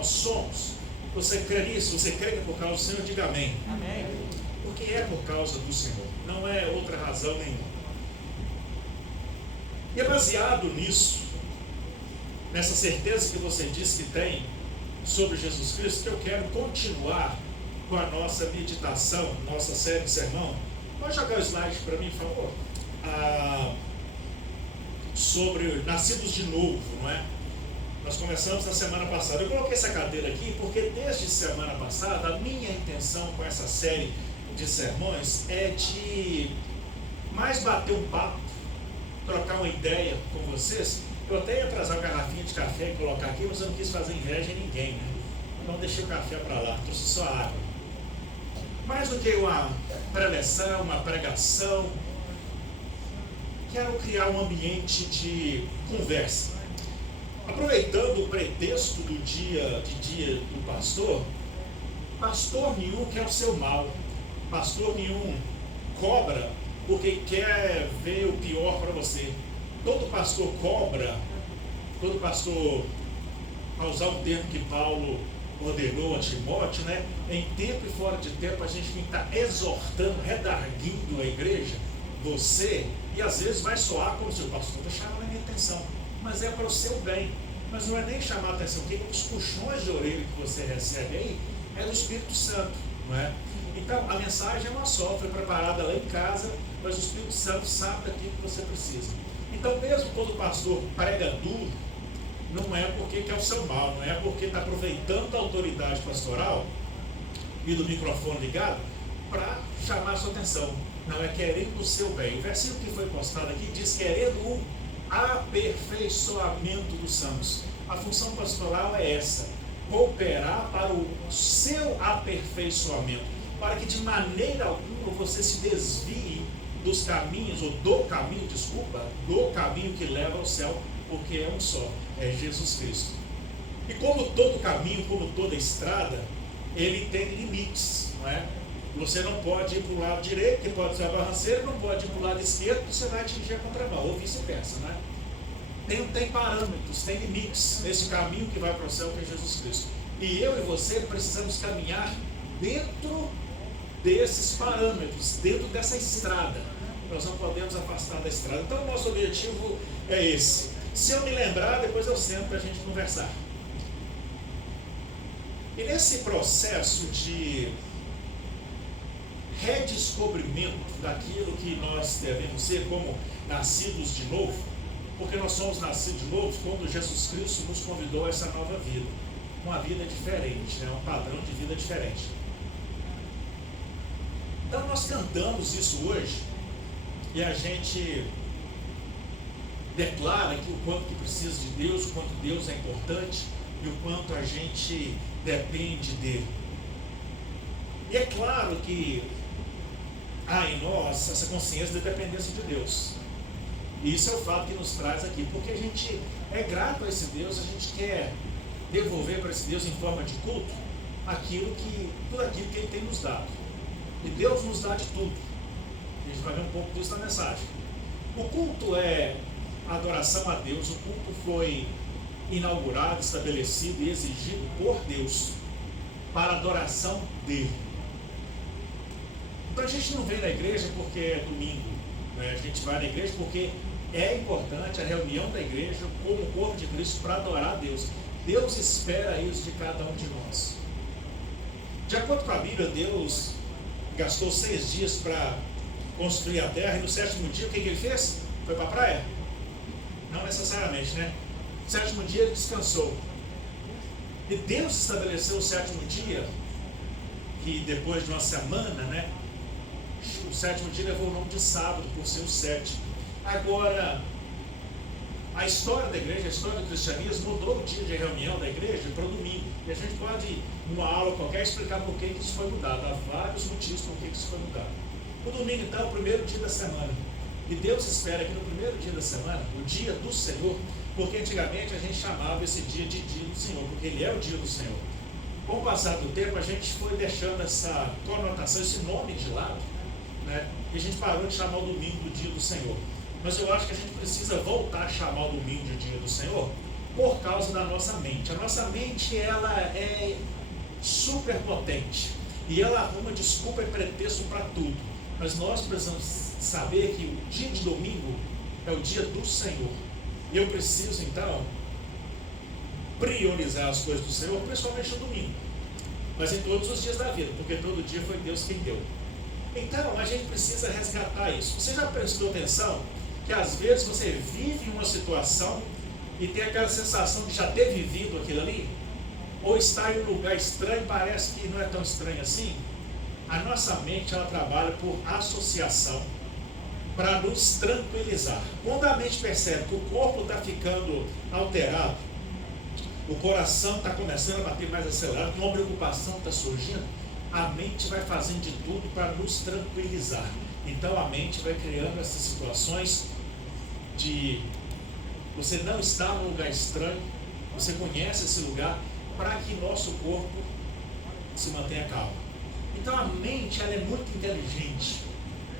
nós somos. Você crê nisso? Você crê que é por causa do Senhor? Diga amém. Amém. Porque é por causa do Senhor, não é outra razão nenhuma. E é baseado nisso, nessa certeza que você disse que tem sobre Jesus Cristo, que eu quero continuar com a nossa meditação, nossa série de sermão. Pode jogar o slide para mim, por favor? Sobre nascidos de novo, não é? Nós começamos na semana passada. Eu coloquei essa cadeira aqui porque desde semana passada a minha intenção com essa série de sermões é de mais bater um papo, trocar uma ideia com vocês. Eu até ia trazer uma garrafinha de café e colocar aqui, mas eu não quis fazer inveja em ninguém, né? Então deixei o café para lá, trouxe só água. Mais do que uma preleção, uma pregação, quero criar um ambiente de conversa. Aproveitando o pretexto do dia do pastor nenhum quer o seu mal, pastor nenhum cobra porque quer ver o pior para você. Todo pastor cobra, todo pastor, para usar um termo que Paulo ordenou a Timóteo, né? Em tempo e fora de tempo a gente tem que estar exortando, redarguindo a igreja, você, e às vezes vai soar como se o pastor está chamando a minha atenção, mas é para o seu bem, mas não é nem chamar a atenção, porque os puxões de orelha que você recebe aí é do Espírito Santo, não é? Então a mensagem é uma só, foi preparada lá em casa, mas o Espírito Santo sabe daquilo que você precisa. Então mesmo quando o pastor prega duro, não é porque quer o seu mal, não é porque está aproveitando a autoridade pastoral e do microfone ligado para chamar a sua atenção, não é querendo o seu bem. O versículo que foi postado aqui diz querendo o aperfeiçoamento dos santos. A função pastoral é essa, cooperar para o seu aperfeiçoamento, para que de maneira alguma você se desvie dos caminhos, ou do caminho, do caminho que leva ao céu, porque é um só, é Jesus Cristo. E como todo caminho, como toda estrada, ele tem limites, não é? Você não pode ir para o lado direito, que pode ser a barranceira, não pode ir para o lado esquerdo, que você vai atingir a contramão, ou vice-versa, não é? Tem parâmetros, tem limites nesse caminho que vai para o céu, que é Jesus Cristo. E eu e você precisamos caminhar dentro desses parâmetros, dentro dessa estrada. Nós não podemos afastar da estrada. Então o nosso objetivo é esse. Se eu me lembrar, depois eu sento para a gente conversar. E nesse processo de redescobrimento daquilo que nós devemos ser como nascidos de novo, porque nós somos nascidos de novo quando Jesus Cristo nos convidou a essa nova vida, uma vida diferente, né? Um padrão de vida diferente. Então nós cantamos isso hoje e a gente declara que o quanto que precisa de Deus, o quanto Deus é importante e o quanto a gente depende dele. E é claro que há em nós essa consciência da dependência de Deus. E isso é o fato que nos traz aqui, porque a gente é grato a esse Deus, a gente quer devolver para esse Deus em forma de culto tudo aquilo que Ele tem nos dado. E Deus nos dá de tudo. A gente vai ver um pouco disso na mensagem. O culto é a adoração a Deus, o culto foi inaugurado, estabelecido e exigido por Deus para a adoração dele. Então a gente não vem na igreja porque é domingo, né? A gente vai na igreja porque é importante a reunião da igreja como corpo de Cristo para adorar a Deus. Deus espera isso de cada um de nós. De acordo com a Bíblia, Deus gastou 6 dias para construir a terra e no 7º dia o que ele fez? Foi para a praia? Não necessariamente, né? No 7º dia ele descansou. E Deus estabeleceu o 7º dia, que depois de uma semana, né? O 7º dia levou o nome de sábado, por ser o 7º. Agora, a história da igreja, a história do cristianismo mudou o dia de reunião da igreja para o domingo. E a gente pode, numa aula qualquer, explicar por que isso foi mudado. Há vários motivos por que isso foi mudado. O domingo, então, é o primeiro dia da semana. E Deus espera que no primeiro dia da semana, o dia do Senhor, porque antigamente a gente chamava esse dia de dia do Senhor, porque ele é o dia do Senhor. Com o passar do tempo, a gente foi deixando essa conotação, esse nome de lado, né? E a gente parou de chamar o domingo do dia do Senhor. Mas eu acho que a gente precisa voltar a chamar o domingo de dia do Senhor, por causa da nossa mente. A nossa mente, ela é super potente e ela arruma desculpa e pretexto para tudo. Mas nós precisamos saber que o dia de domingo é o dia do Senhor. E eu preciso, então, priorizar as coisas do Senhor, principalmente no domingo, mas em todos os dias da vida, porque todo dia foi Deus quem deu. Então, a gente precisa resgatar isso. Você já prestou atenção que às vezes você vive uma situação e tem aquela sensação de já ter vivido aquilo ali? Ou está em um lugar estranho, parece que não é tão estranho assim? A nossa mente, ela trabalha por associação para nos tranquilizar. Quando a mente percebe que o corpo está ficando alterado, o coração está começando a bater mais acelerado, uma preocupação está surgindo, a mente vai fazendo de tudo para nos tranquilizar. Então a mente vai criando essas situações de você não está num lugar estranho, você conhece esse lugar, para que nosso corpo se mantenha calmo. Então a mente, ela é muito inteligente,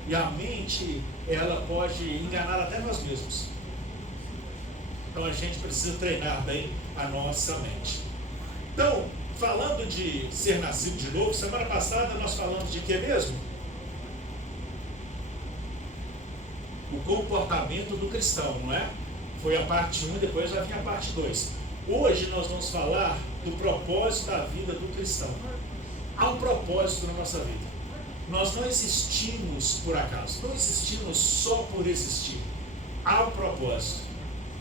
e a mente, ela pode enganar até nós mesmos. Então a gente precisa treinar bem a nossa mente. Então, falando de ser nascido de novo, semana passada nós falamos de quê mesmo? O comportamento do cristão, não é? Foi a parte 1 e depois já vinha a parte 2. Hoje nós vamos falar do propósito da vida do cristão. Há um propósito na nossa vida. Nós não existimos por acaso, não existimos só por existir. Há um propósito.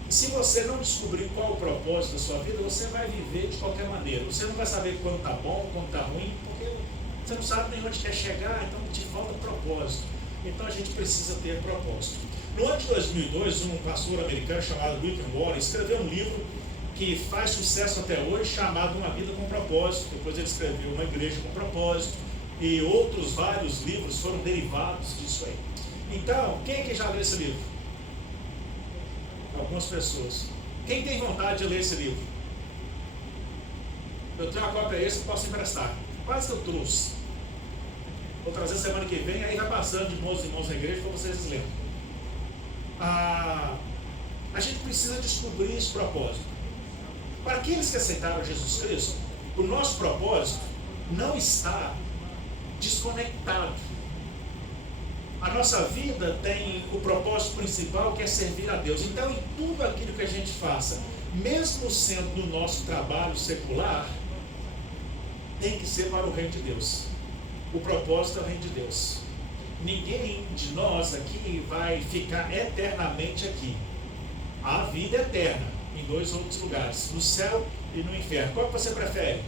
E se você não descobrir qual é o propósito da sua vida, você vai viver de qualquer maneira. Você não vai saber quando está bom, quando está ruim, porque você não sabe nem onde quer chegar, então te falta propósito. Então a gente precisa ter propósito. No ano de 2002, um pastor americano chamado Rick Warren escreveu um livro que faz sucesso até hoje, chamado Uma Vida com Propósito. Depois ele escreveu Uma Igreja com Propósito, e outros vários livros foram derivados disso aí. Então, quem é que já leu esse livro? Algumas pessoas. Quem tem vontade de ler esse livro? Eu tenho uma cópia desse que posso emprestar. Quase que eu trouxe. Vou trazer semana que vem, aí vai passando de mãos em mãos na igreja para vocês lerem. A gente precisa descobrir esse propósito. Para aqueles que aceitaram Jesus Cristo, o nosso propósito não está desconectado. A nossa vida tem o propósito principal, que é servir a Deus. Então, em tudo aquilo que a gente faça, mesmo sendo no nosso trabalho secular, tem que ser para o reino de Deus. O propósito é o reino de Deus. Ninguém de nós aqui vai ficar eternamente aqui. Há vida eterna em dois outros lugares, no céu e no inferno. Qual que você prefere?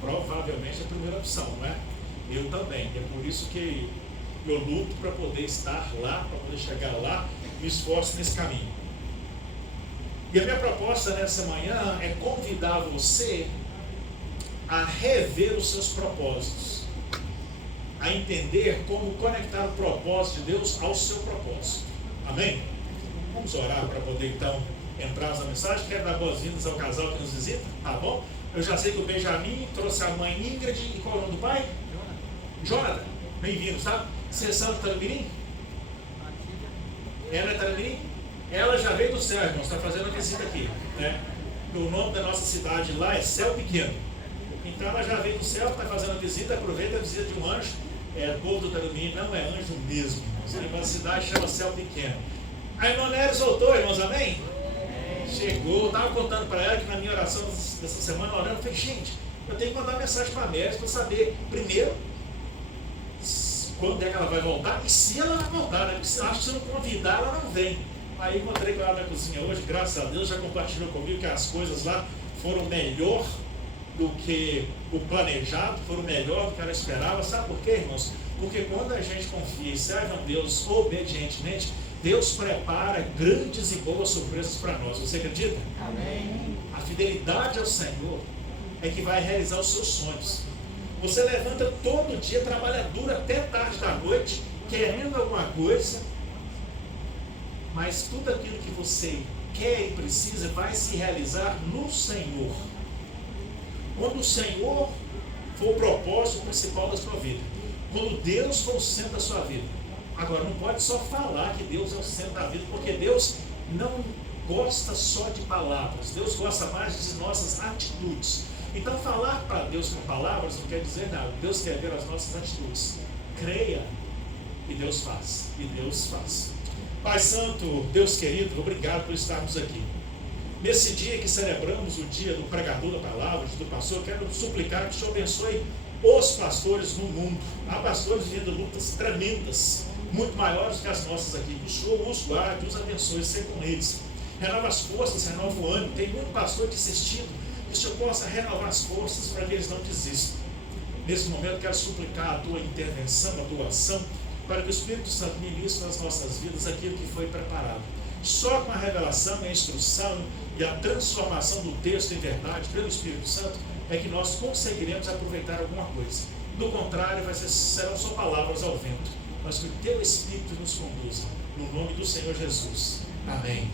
Provavelmente a primeira opção, não é? Eu também. É por isso que eu luto para poder estar lá, para poder chegar lá, me esforço nesse caminho. E a minha proposta nessa manhã é convidar você a rever os seus propósitos, a entender como conectar o propósito de Deus ao seu propósito. Amém? Vamos orar para poder então entrar na mensagem. Quero dar boas-vindas ao casal que nos visita, tá bom? Eu já sei que o Benjamin trouxe a mãe Ingrid, e qual é o nome do pai? Jonathan. Bem-vindos, tá? Vocês são de Taramirim? Ela é Taramirim? Ela já veio do céu, irmãos, está fazendo a visita aqui, né? O nome da nossa cidade lá é Céu Pequeno. Então ela já veio do céu, está fazendo a visita, aproveita a visita de um anjo. O povo do Taramirim não é anjo mesmo, irmãos. A cidade chama Céu Pequeno. A irmã Neres voltou, irmãos, amém? Chegou, estava contando para ela que na minha oração dessa semana, orando, eu falei, gente, eu tenho que mandar mensagem para a Neres para saber, primeiro, quando é que ela vai voltar e se ela vai voltar, né? Porque acho que se não convidar, ela não vem. Aí encontrei com ela na cozinha hoje, graças a Deus, já compartilhou comigo que as coisas lá foram melhor do que o planejado, foram melhor do que ela esperava. Sabe por quê, irmãos? Porque quando a gente confia e serve a Deus obedientemente, Deus prepara grandes e boas surpresas para nós. Você acredita? Amém. A fidelidade ao Senhor é que vai realizar os seus sonhos. Você levanta todo dia, trabalha duro até tarde da noite, querendo alguma coisa, mas tudo aquilo que você quer e precisa vai se realizar no Senhor. Quando o Senhor for o propósito principal da sua vida, quando Deus for o centro da sua vida. Agora, não pode só falar que Deus é o centro da vida, porque Deus não gosta só de palavras, Deus gosta mais de nossas atitudes. Então falar para Deus com palavras não quer dizer nada, Deus quer ver as nossas atitudes. Creia e Deus faz, e Deus faz. Pai Santo, Deus querido, obrigado por estarmos aqui. Nesse dia que celebramos o dia do pregador da palavra, do pastor, quero suplicar que o Senhor abençoe os pastores no mundo. Há pastores vivendo lutas tremendas, muito maiores que as nossas aqui. Que o Senhor os guarde, os abençoe, seja com eles. Renova as forças, renova o ânimo. Tem muito pastor desistindo. Que o Senhor possa renovar as forças para que eles não desistam. Nesse momento quero suplicar a tua intervenção, a tua ação, para que o Espírito Santo ministre nas nossas vidas aquilo que foi preparado. Só com a revelação, a instrução e a transformação do texto em verdade pelo Espírito Santo é que nós conseguiremos aproveitar alguma coisa. Do contrário, serão só palavras ao vento, mas que o teu Espírito nos conduza, no nome do Senhor Jesus. Amém.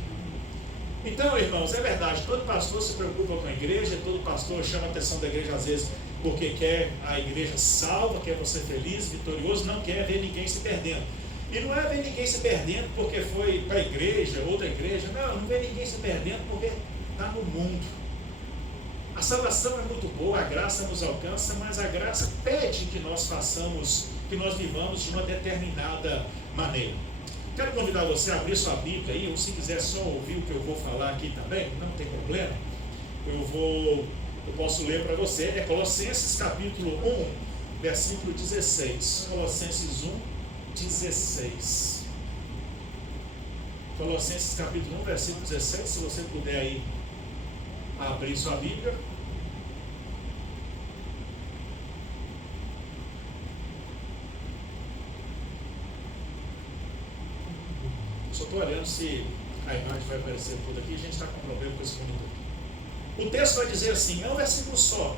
Então, irmãos, é verdade, todo pastor se preocupa com a igreja, todo pastor chama a atenção da igreja às vezes porque quer a igreja salva, quer você feliz, vitorioso, não quer ver ninguém se perdendo. E não é ver ninguém se perdendo porque foi para a igreja, outra igreja, não vê ninguém se perdendo porque está no mundo. A salvação é muito boa, a graça nos alcança, mas a graça pede que nós façamos, que nós vivamos de uma determinada maneira. Quero convidar você a abrir sua Bíblia aí, ou se quiser só ouvir o que eu vou falar aqui também, não tem problema. Eu posso ler para você, é Colossenses capítulo 1, versículo 16. Colossenses 1, 16. Colossenses capítulo 1, versículo 16, se você puder aí abrir sua Bíblia. Só estou olhando se a imagem vai aparecer tudo aqui, a gente está com problema com esse monitor. O texto vai dizer assim, é um versículo só.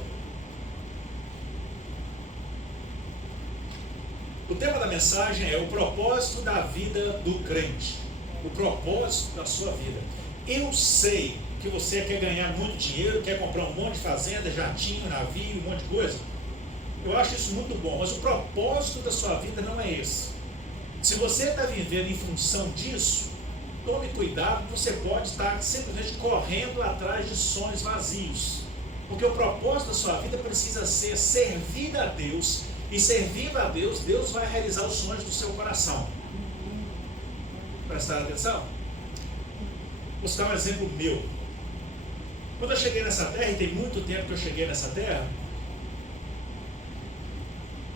O tema da mensagem é o propósito da vida do crente. O propósito da sua vida. Eu sei que você quer ganhar muito dinheiro, quer comprar um monte de fazenda, jatinho, navio, um monte de coisa. Eu acho isso muito bom, mas o propósito da sua vida não é esse. Se você está vivendo em função disso, tome cuidado, você pode estar simplesmente correndo atrás de sonhos vazios. Porque o propósito da sua vida precisa ser servir a Deus. E servindo a Deus, Deus vai realizar os sonhos do seu coração. Prestar atenção? Vou citar um exemplo meu. Quando eu cheguei nessa terra, e tem muito tempo que eu cheguei nessa terra,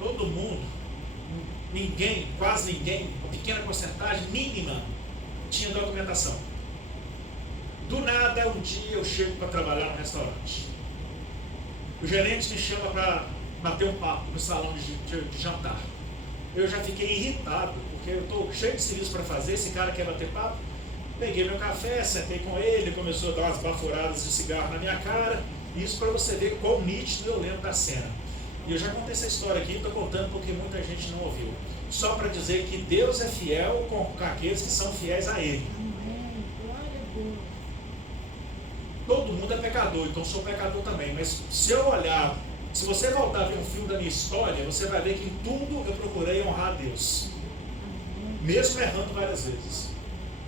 todo mundo, ninguém, quase ninguém, uma pequena porcentagem mínima, tinha documentação. Do nada, um dia eu chego para trabalhar no restaurante. O gerente me chama para bater um papo no salão de jantar. Eu já fiquei irritado, porque eu estou cheio de serviço para fazer, esse cara quer bater papo. Peguei meu café, sentei com ele, começou a dar umas bafuradas de cigarro na minha cara. Isso para você ver quão nítido eu lembro da cena. E eu já contei essa história aqui, estou contando porque muita gente não ouviu. Só para dizer que Deus é fiel com aqueles que são fiéis a Ele. Todo mundo é pecador, então eu sou pecador também. Mas se eu olhar, se você voltar a ver um filme da minha história, você vai ver que em tudo eu procurei honrar a Deus. Mesmo errando várias vezes.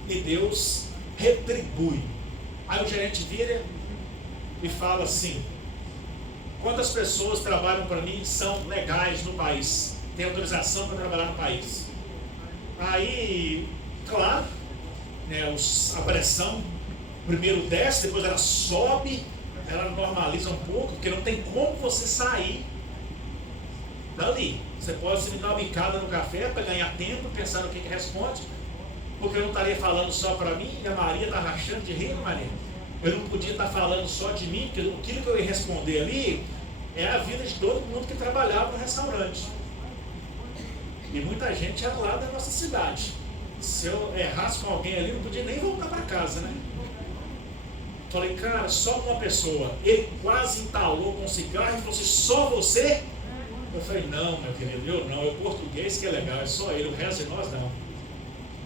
E Deus retribui. Aí o gerente vira e fala assim: quantas pessoas trabalham para mim são legais no país, têm autorização para trabalhar no país? Aí, claro, né, a pressão primeiro desce, depois ela sobe, ela normaliza um pouco, porque não tem como você sair dali. Você pode se dar uma bicada no café para ganhar tempo, pensar no que responde, porque eu não estaria falando só para mim, e a Maria está rachando de rir, Maria. Eu não podia estar falando só de mim, porque aquilo que eu ia responder ali é a vida de todo mundo que trabalhava no restaurante. E muita gente era lá da nossa cidade. Se eu errasse com alguém ali, não podia nem voltar para casa, né? Falei, cara, só uma pessoa. Ele quase entalou com um cigarro e falou assim, só você? Eu falei, não, meu querido, eu não, é o português que é legal, é só ele, o resto de nós não.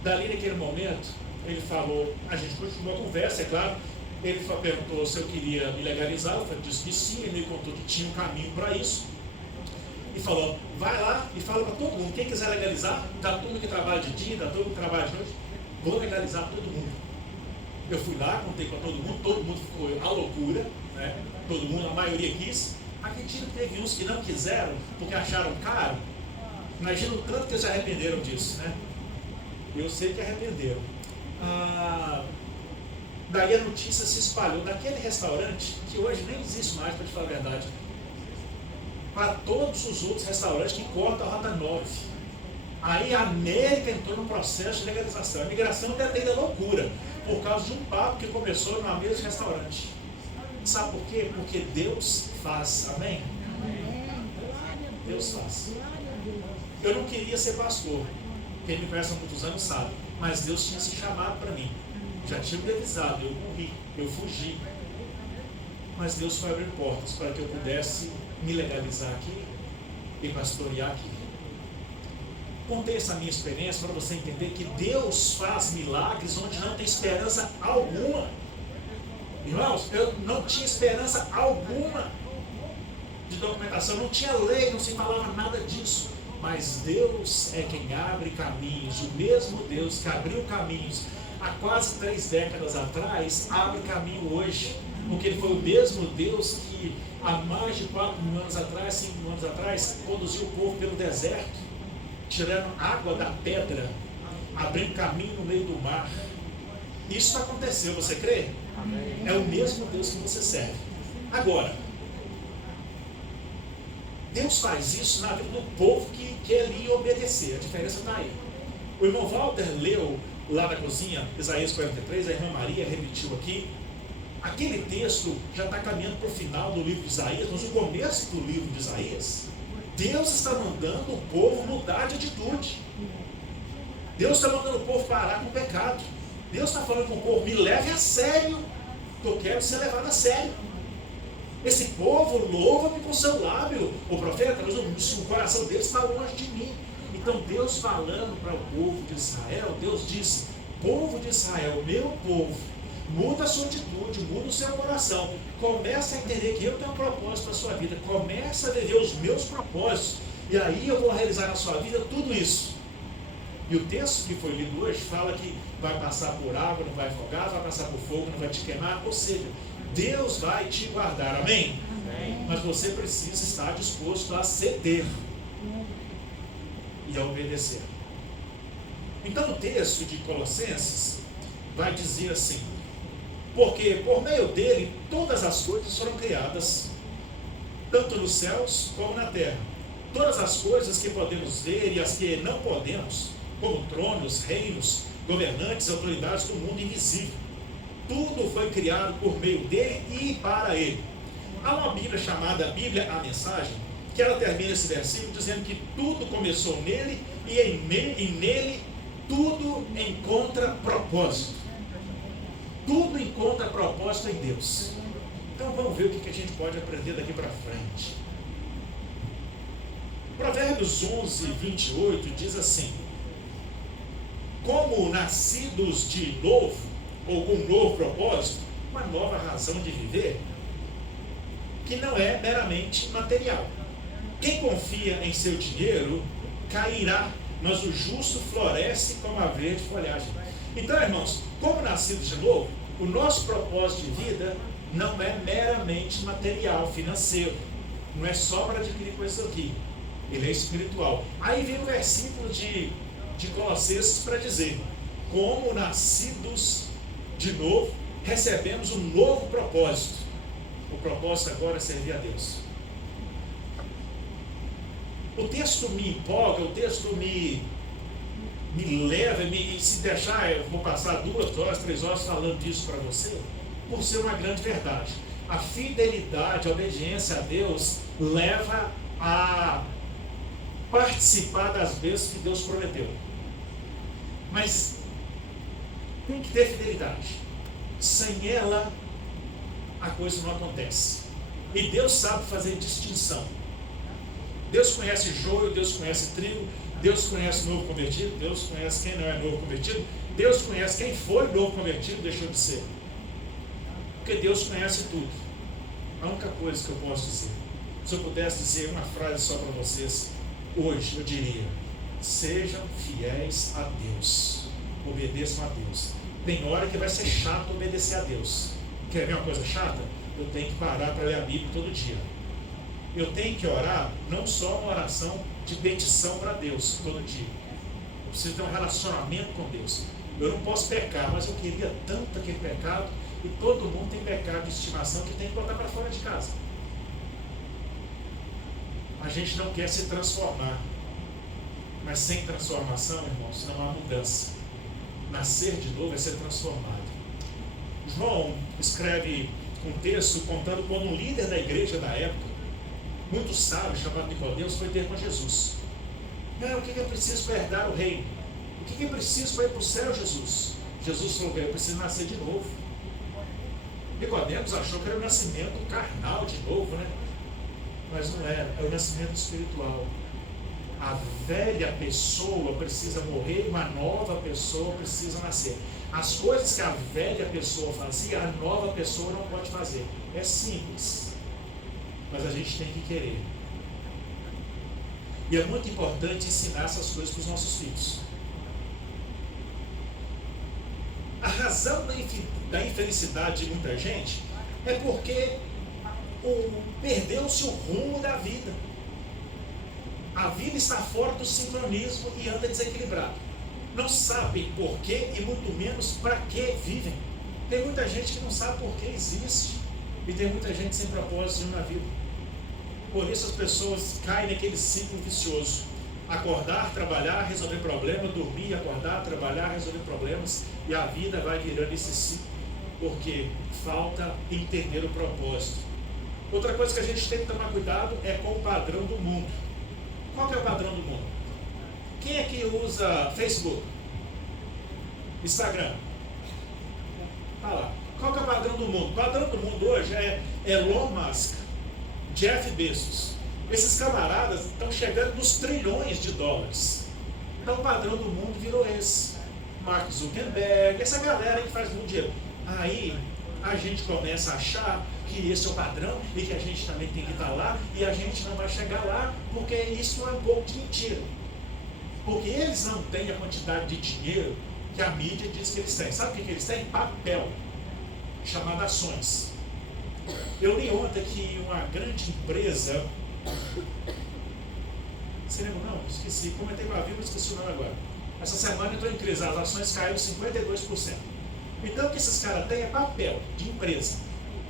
Dali naquele momento, ele falou, a gente continuou a conversa, é claro. Ele perguntou se eu queria me legalizar, eu disse que sim, ele me contou que tinha um caminho para isso. E falou, vai lá e fala para todo mundo, quem quiser legalizar, da turma que trabalha de dia, da turma que trabalha de noite, vou legalizar todo mundo. Eu fui lá, contei para todo mundo ficou à loucura, né? Todo mundo, a maioria quis. Acredito que teve uns que não quiseram, porque acharam caro. Imagina o tanto que eles se arrependeram disso, né? Eu sei que arrependeram. Daí a notícia se espalhou daquele restaurante, que hoje nem existe mais, para te falar a verdade, para todos os outros restaurantes que cortam a Rota 9. Aí a América entrou no processo de legalização. A migração até tem da loucura, por causa de um papo que começou numa mesa de restaurante. Sabe por quê? Porque Deus faz, amém? Deus faz. Eu não queria ser pastor, quem me conhece há muitos anos sabe, mas Deus tinha se chamado para mim. Já tinha me avisado, eu corri, eu fugi. Mas Deus foi abrir portas para que eu pudesse me legalizar aqui e pastorear aqui. Contei essa minha experiência para você entender que Deus faz milagres onde não tem esperança alguma. Irmãos, eu não tinha esperança alguma de documentação, não tinha lei, não se falava nada disso. Mas Deus é quem abre caminhos. O mesmo Deus que abriu caminhos há quase 3 décadas atrás, abre caminho hoje. Porque Ele foi o mesmo Deus que há mais de 4.000 anos atrás, 5.000 anos atrás, conduziu o povo pelo deserto, tirando água da pedra, abrindo caminho no meio do mar. Isso aconteceu, você crê? Amém. É o mesmo Deus que você serve. Agora, Deus faz isso na vida do povo que quer lhe obedecer. A diferença está aí. O irmão Walter leu lá na cozinha, Isaías 43, a irmã Maria repetiu aqui. Aquele texto já está caminhando para o final do livro de Isaías, mas o começo do livro de Isaías, Deus está mandando o povo mudar de atitude. Deus está mandando o povo parar com o pecado. Deus está falando com o povo, me leve a sério, que eu quero ser levado a sério. Esse povo louva-me com seu lábio, o profeta, mas o coração deles está longe de mim. Então Deus falando para o povo de Israel, Deus diz, povo de Israel, meu povo, muda a sua atitude, muda o seu coração, começa a entender que eu tenho um propósito na sua vida, começa a viver os meus propósitos, e aí eu vou realizar na sua vida tudo isso. E o texto que foi lido hoje fala que vai passar por água, não vai afogar, vai passar por fogo, não vai te queimar, ou seja, Deus vai te guardar, amém? Amém. Mas você precisa estar disposto a ceder e a obedecer. Então o texto de Colossenses vai dizer assim, porque por meio dele todas as coisas foram criadas, tanto nos céus como na terra. Todas as coisas que podemos ver e as que não podemos, como tronos, reinos, governantes, autoridades do mundo invisível. Tudo foi criado por meio dele e para ele. Há uma Bíblia chamada Bíblia a Mensagem, que ela termina esse versículo dizendo que tudo começou nele e nele tudo encontra propósito. Tudo encontra propósito em Deus. Então vamos ver o que a gente pode aprender daqui para frente. Provérbios 11, 28 diz assim, como nascidos de novo, ou com um novo propósito, uma nova razão de viver, que não é meramente material. Quem confia em seu dinheiro cairá, mas o justo floresce como a verde folhagem. Então, irmãos, como nascidos de novo, o nosso propósito de vida não é meramente material, financeiro. Não é só para adquirir coisas aqui. Ele é espiritual. Aí vem o versículo de Colossenses para dizer, como nascidos de novo, recebemos um novo propósito. O propósito agora é servir a Deus. O texto me empolga, o texto me leva, se deixar, eu vou passar 2 horas, 3 horas falando disso para você, por ser uma grande verdade. A fidelidade, a obediência a Deus leva a participar das bênçãos que Deus prometeu. Mas tem que ter fidelidade. Sem ela, a coisa não acontece. E Deus sabe fazer distinção. Deus conhece joio, Deus conhece trigo, Deus conhece novo convertido, Deus conhece quem não é novo convertido, Deus conhece quem foi novo convertido e deixou de ser. Porque Deus conhece tudo. A única coisa que eu posso dizer, se eu pudesse dizer uma frase só para vocês, hoje eu diria, sejam fiéis a Deus, obedeçam a Deus. Tem hora que vai ser chato obedecer a Deus. Quer ver uma coisa chata? Eu tenho que parar para ler a Bíblia todo dia. Eu tenho que orar, não só uma oração de petição para Deus todo dia. Eu preciso ter um relacionamento com Deus. Eu não posso pecar, mas eu queria tanto aquele pecado, e todo mundo tem pecado de estimação que tem que botar para fora de casa. A gente não quer se transformar, mas sem transformação, irmãos, não há mudança. Nascer de novo é ser transformado. João escreve um texto contando quando um líder da igreja da época, muito sábio, chamado Nicodemos, foi ter com Jesus. O que é preciso para herdar o reino? O que é preciso para ir para o céu, Jesus? Jesus falou: eu preciso nascer de novo. Nicodemos achou que era o nascimento carnal de novo, né? Mas não era, é o nascimento espiritual. A velha pessoa precisa morrer e uma nova pessoa precisa nascer. As coisas que a velha pessoa fazia, a nova pessoa não pode fazer. É simples, mas a gente tem que querer. E é muito importante ensinar essas coisas para os nossos filhos. A razão da infelicidade de muita gente é porque perdeu-se o rumo da vida. A vida está fora do sincronismo e anda desequilibrado. Não sabem por quê e muito menos para que vivem. Tem muita gente que não sabe por que existe, e tem muita gente sem propósito na vida. Por isso as pessoas caem naquele ciclo vicioso: acordar, trabalhar, resolver problemas, dormir, acordar, trabalhar, resolver problemas, e a vida vai virando esse ciclo, porque falta entender o propósito. Outra coisa que a gente tem que tomar cuidado é com o padrão do mundo. Qual que é o padrão do mundo? Quem é que usa Facebook? Instagram? Olha lá. Qual que é o padrão do mundo? O padrão do mundo hoje é Elon Musk, Jeff Bezos. Esses camaradas estão chegando nos trilhões de dólares. Então o padrão do mundo virou esse. Mark Zuckerberg, essa galera que faz muito dinheiro. Aí a gente começa a achar que esse é o padrão e que a gente também tem que estar lá, e a gente não vai chegar lá, porque isso é um pouco de mentira. Porque eles não têm a quantidade de dinheiro que a mídia diz que eles têm. Sabe o que eles têm? Papel, chamado ações. Eu li ontem que uma grande empresa, você lembra não? Esqueci, comentei com a Viva, esqueci o nome agora. Essa semana eu estou em crise, as ações caíram 52%. Então o que esses caras têm é papel de empresa.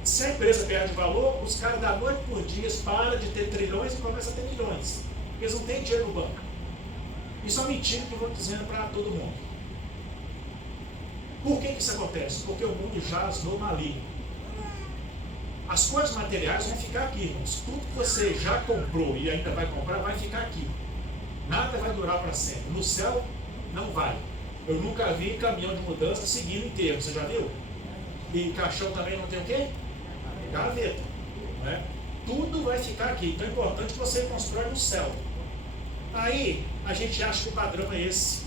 Se a empresa perde valor, os caras da noite por dia param de ter trilhões e começam a ter milhões. Eles não têm dinheiro no banco. Isso é mentira que eu vou dizendo para todo mundo. Por que isso acontece? Porque o mundo jaz no maligno. As coisas materiais vão ficar aqui, irmãos. Tudo que você já comprou e ainda vai comprar, vai ficar aqui. Nada vai durar para sempre. No céu, não vai. Eu nunca vi caminhão de mudança seguindo inteiro. Você já viu? E caixão também não tem o quê? Gaveta. Né? Tudo vai ficar aqui. Então é importante que você constrói no céu. Aí a gente acha que o padrão é esse.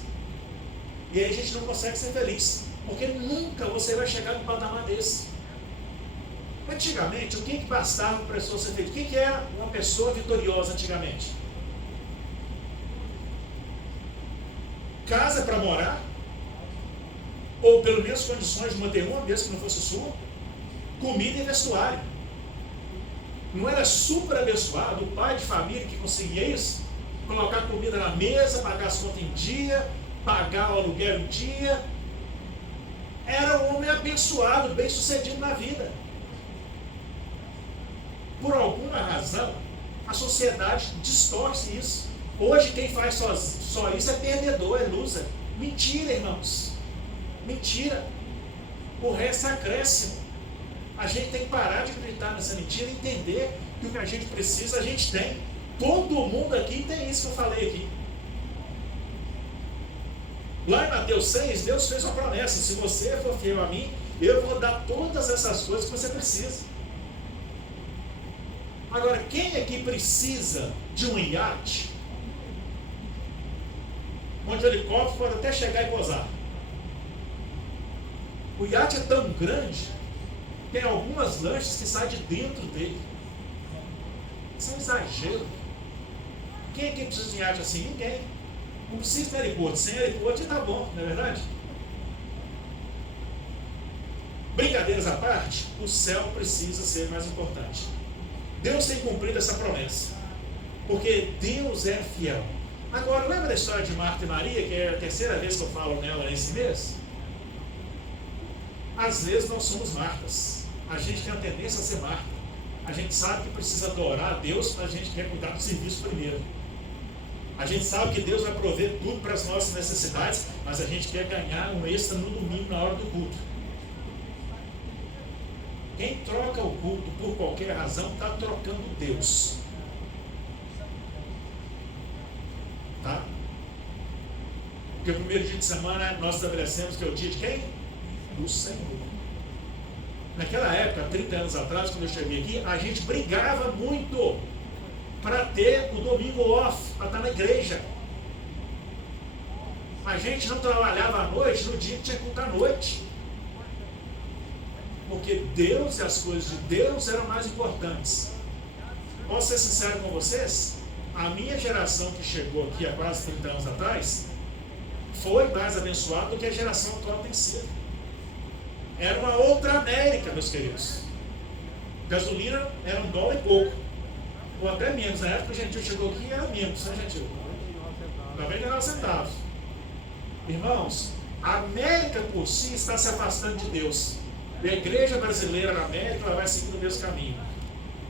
E aí a gente não consegue ser feliz. Porque nunca você vai chegar no patamar desse. Antigamente, o que bastava para a pessoa ser feliz? O que era uma pessoa vitoriosa antigamente? Casa para morar, ou pelo menos condições de manter uma, mesmo que não fosse sua, comida e vestuário. Não era super abençoado o pai de família que conseguia isso? Colocar comida na mesa, pagar as contas em dia, pagar o aluguel em dia. Era um homem abençoado, bem sucedido na vida. Por alguma razão, a sociedade distorce isso. Hoje quem faz só isso é perdedor, é loser. Mentira, irmãos. Mentira. O resto é acréscimo. A gente tem que parar de acreditar nessa mentira e entender que o que a gente precisa, a gente tem. Todo mundo aqui tem isso que eu falei aqui. Lá em Mateus 6, Deus fez uma promessa: se você for fiel a mim, eu vou dar todas essas coisas que você precisa. Agora, quem aqui precisa de um iate, onde o helicóptero pode até chegar e pousar? O iate é tão grande, tem algumas lanchas que saem de dentro dele. Isso é um exagero. Quem aqui precisa de um iate assim? Ninguém. Não precisa de heliporto. Sem heliporto está bom, não é verdade? Brincadeiras à parte, o céu precisa ser mais importante. Deus tem cumprido essa promessa, porque Deus é fiel. Agora, lembra da história de Marta e Maria, que é a terceira vez que eu falo nela nesse mês? Às vezes nós somos Martas. A gente tem a tendência a ser Marta. A gente sabe que precisa adorar a Deus, mas a gente quer cuidar do serviço primeiro. A gente sabe que Deus vai prover tudo para as nossas necessidades, mas a gente quer ganhar um extra no domingo, na hora do culto. Quem troca o culto por qualquer razão está trocando Deus. Tá? Porque o primeiro dia de semana nós estabelecemos que é o dia de quem? Do Senhor. Naquela época, 30 anos atrás, quando eu cheguei aqui, a gente brigava muito para ter o domingo off, para estar na igreja. A gente não trabalhava à noite no dia que tinha culto à noite. Porque Deus e as coisas de Deus eram mais importantes. Posso ser sincero com vocês? A minha geração que chegou aqui há quase 30 anos atrás foi mais abençoada do que a geração atual tem sido. Era uma outra América, meus queridos. Gasolina era $1 e pouco, ou até menos. Na época que o Gentil chegou aqui era menos, né, Gentil? 99 centavos. Irmãos, a América por si está se afastando de Deus. E a igreja brasileira na América ela vai seguindo o mesmo caminho.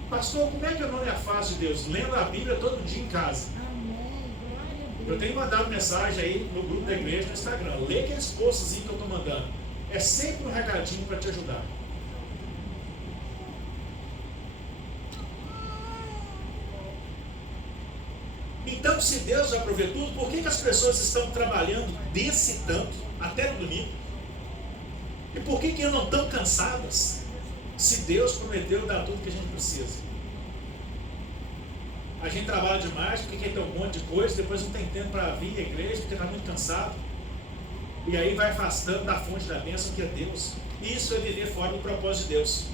Pastor, como é que eu não me afasto de Deus? Lendo a Bíblia todo dia em casa. Eu tenho mandado mensagem aí no grupo da igreja no Instagram. Lê aqueles posts que eu estou mandando. É sempre um recadinho para te ajudar. Então, se Deus vai prover tudo, por que as pessoas estão trabalhando desse tanto, até no domingo? E por que não estão cansadas? Se Deus prometeu dar tudo que a gente precisa. A gente trabalha demais porque quer ter um monte de coisa, depois não tem tempo para vir à igreja porque está muito cansado. E aí vai afastando da fonte da bênção que é Deus. Isso é viver fora do propósito de Deus.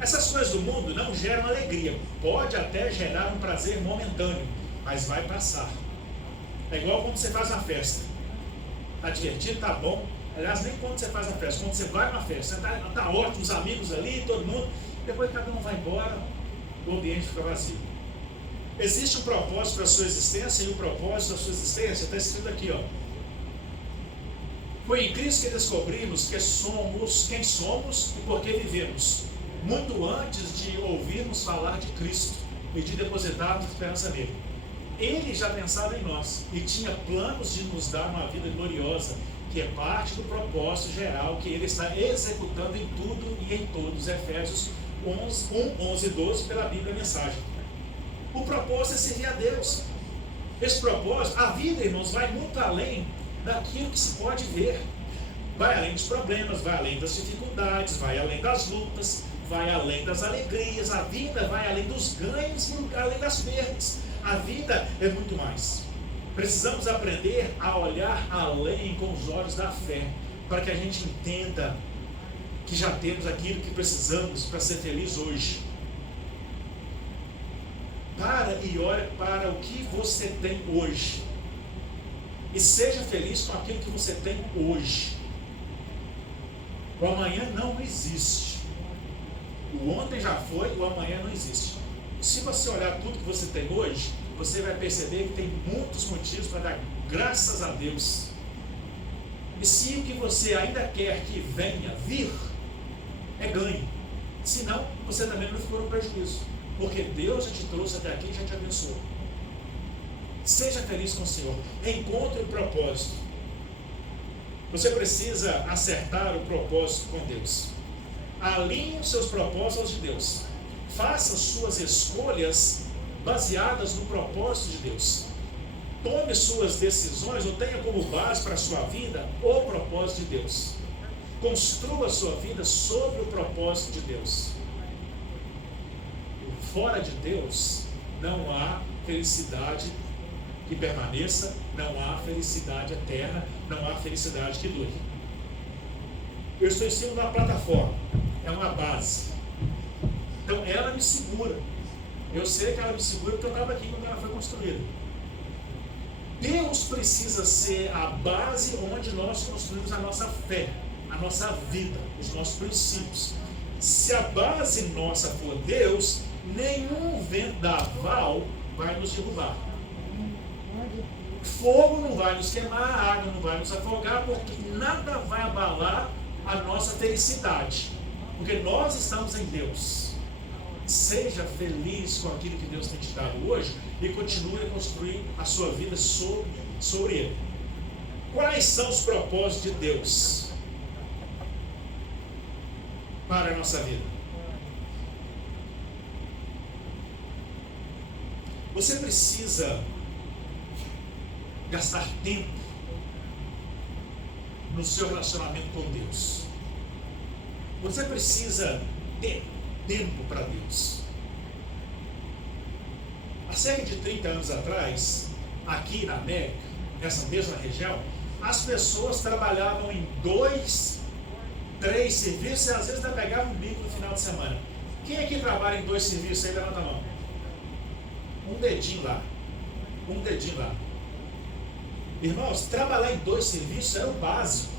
Essas coisas do mundo não geram alegria. Pode até gerar um prazer momentâneo, mas vai passar. É igual quando você faz uma festa. Está divertido, está bom. Aliás, nem quando você faz a festa, quando você vai para uma festa, está ótimo, os amigos ali, todo mundo. Depois cada um vai embora, o ambiente fica vazio. Existe um propósito para a sua existência, e o propósito da sua existência está escrito aqui, ó. Foi em Cristo que descobrimos que somos quem somos e por que vivemos, muito antes de ouvirmos falar de Cristo e de depositarmos esperança nele. Ele já pensava em nós e tinha planos de nos dar uma vida gloriosa, que é parte do propósito geral que ele está executando em tudo e em todos. Efésios 11 e 12 pela Bíblia Mensagem. O propósito é servir a Deus. Esse propósito, a vida, irmãos, vai muito além daquilo que se pode ver. Vai além dos problemas, vai além das dificuldades, vai além das lutas, vai além das alegrias. A vida vai além dos ganhos e além das perdas. A vida é muito mais. Precisamos aprender a olhar além com os olhos da fé, para que a gente entenda que já temos aquilo que precisamos para ser feliz hoje. Para e olhe para o que você tem hoje. E seja feliz com aquilo que você tem hoje. O amanhã não existe. O ontem já foi, o amanhã não existe. Se você olhar tudo que você tem hoje, você vai perceber que tem muitos motivos para dar graças a Deus. E se o que você ainda quer que venha vir, é ganho. Senão, você também não ficou no prejuízo. Porque Deus já te trouxe até aqui e já te abençoou. Seja feliz com o Senhor. Encontre o propósito. Você precisa acertar o propósito com Deus. Alinhe os seus propósitos aos de Deus. Faça suas escolhas baseadas no propósito de Deus. Tome suas decisões ou tenha como base para a sua vida o propósito de Deus. Construa a sua vida sobre o propósito de Deus. Fora de Deus não há felicidade que permaneça, não há felicidade eterna, não há felicidade que dure. Eu estou em cima de uma plataforma, é uma base. Então ela me segura. Eu sei que ela me segura porque eu estava aqui quando ela foi construída. Deus precisa ser a base onde nós construímos a nossa fé. a nossa vida, os nossos princípios. Se a base nossa for Deus, nenhum vendaval vai nos derrubar. Fogo não vai nos queimar, a água não vai nos afogar, porque nada vai abalar a nossa felicidade, porque nós estamos em Deus. Seja feliz com aquilo que Deus tem te dado hoje e continue a construir a sua vida sobre Ele. Quais são os propósitos de Deus para a nossa vida? Você precisa gastar tempo no seu relacionamento com Deus. Você precisa ter tempo para Deus. Há cerca de 30 anos atrás, aqui na América, nessa mesma região, as pessoas trabalhavam em 2, 3 serviços e às vezes ainda pegavam um bico no final de semana. Quem aqui trabalha em 2 serviços aí, levanta a mão. Um dedinho lá. Irmãos, trabalhar em 2 serviços era o básico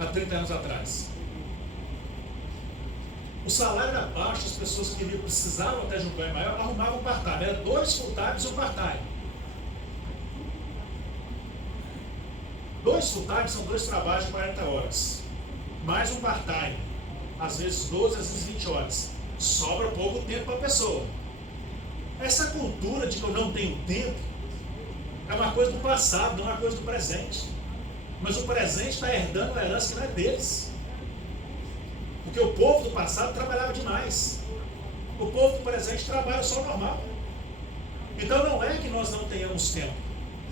há 30 anos atrás. O salário era baixo, as pessoas que precisavam até de um ganho maior arrumavam um part-time. Era 2 full-times e um part-time. 2 full-times são 2 trabalhos de 40 horas. Mais um part-time. Às vezes 12, às vezes 20 horas. Sobra pouco tempo para a pessoa. Essa cultura de que eu não tenho tempo é uma coisa do passado, não é uma coisa do presente. Mas o presente está herdando uma herança que não é deles. Porque o povo do passado trabalhava demais. O povo do presente trabalha só normal. Então não é que nós não tenhamos tempo.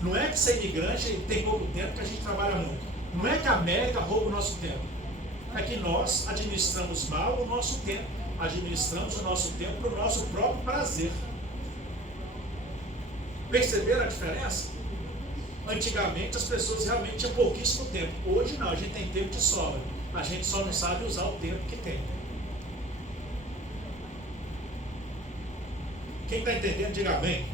Não é que ser imigrante tem pouco tempo, que a gente trabalha muito. Não é que a América rouba o nosso tempo. É que nós administramos mal o nosso tempo. Administramos o nosso tempo para o nosso próprio prazer. Perceberam a diferença? Antigamente as pessoas realmente tinham pouquíssimo tempo. Hoje não, a gente tem tempo de sobra. A gente só não sabe usar o tempo que tem. Quem está entendendo, diga amém.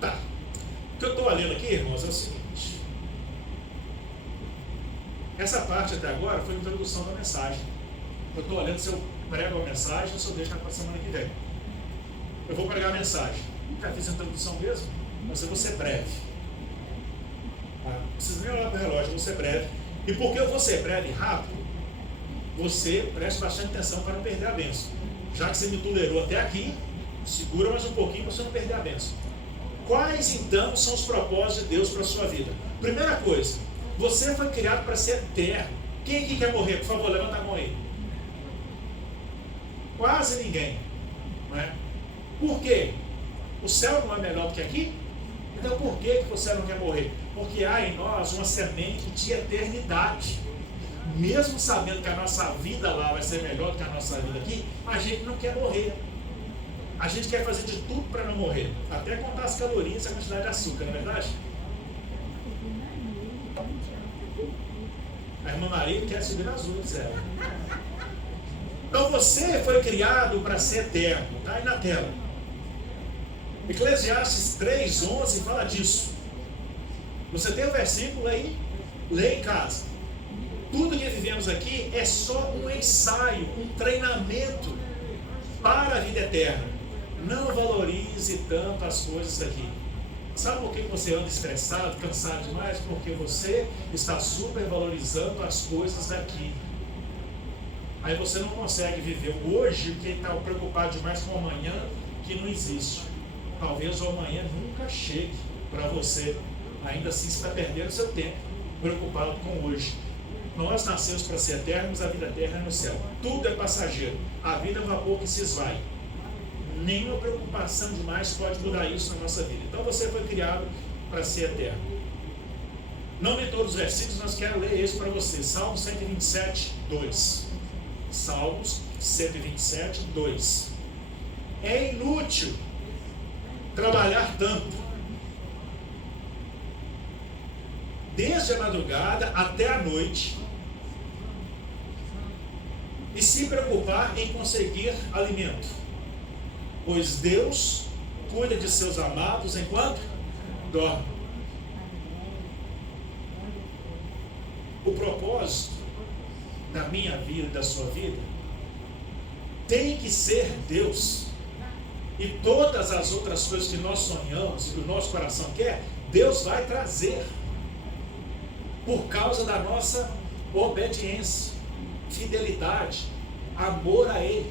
Tá. O que eu estou lendo aqui, irmãos, é o seguinte. Essa parte até agora foi a introdução da mensagem. Eu estou olhando se eu prego a mensagem ou se eu deixo para a semana que vem. Eu vou pregar a mensagem. Já fiz a introdução mesmo, mas eu vou ser breve. Não precisa nem olhar para o relógio, eu vou ser breve. E porque eu vou ser breve e rápido, você preste bastante atenção para não perder a bênção. Já que você me tolerou até aqui, segura mais um pouquinho para você não perder a bênção. Quais então são os propósitos de Deus para a sua vida? Primeira coisa, você foi criado para ser eterno. Quem aqui quer morrer? Por favor, levanta a mão aí. Quase ninguém. Não é? Por quê? O céu não é melhor do que aqui? Então por que você não quer morrer? Porque há em nós uma semente de eternidade. Mesmo sabendo que a nossa vida lá vai ser melhor do que a nossa vida aqui, a gente não quer morrer. A gente quer fazer de tudo para não morrer. Até contar as calorias e a quantidade de açúcar, não é verdade? A irmã Maria quer subir nas unhas dela. Então você foi criado para ser eterno. Está aí na tela. Eclesiastes 3:11 fala disso. Você tem o versículo aí? Lê em casa. Tudo que vivemos aqui é só um ensaio, um treinamento para a vida eterna. Não valorize tanto as coisas daqui. Sabe por que você anda estressado, cansado demais? Porque você está supervalorizando as coisas daqui. Aí você não consegue viver hoje porque está preocupado demais com o amanhã que não existe. Talvez o amanhã nunca chegue para você. Ainda assim você está perdendo seu tempo preocupado com hoje. Nós nascemos para ser eternos, a vida eterna é no céu. Tudo é passageiro. A vida é um vapor que se esvai. Nenhuma preocupação demais pode mudar isso na nossa vida. Então você foi criado para ser eterno. Não em todos os versículos, mas quero ler esse para você. Salmo 127, 2. Salmos 127, 2. É inútil trabalhar tanto, desde a madrugada até a noite, e se preocupar em conseguir alimento, pois Deus cuida de seus amados enquanto dormem. O propósito da minha vida e da sua vida tem que ser Deus. E todas as outras coisas que nós sonhamos e que o nosso coração quer, Deus vai trazer, por causa da nossa obediência, fidelidade, amor a Ele.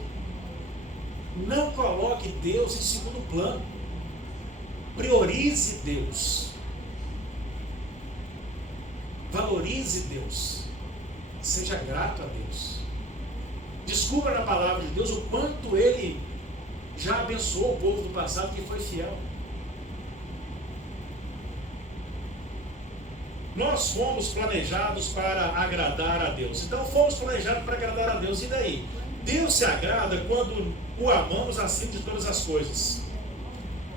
Não coloque Deus em segundo plano. Priorize Deus. Valorize Deus. Seja grato a Deus. Descubra na palavra de Deus o quanto Ele já abençoou o povo do passado que foi fiel. Nós fomos planejados para agradar a Deus. Então fomos planejados para agradar a Deus. E daí? Deus se agrada quando o amamos acima de todas as coisas.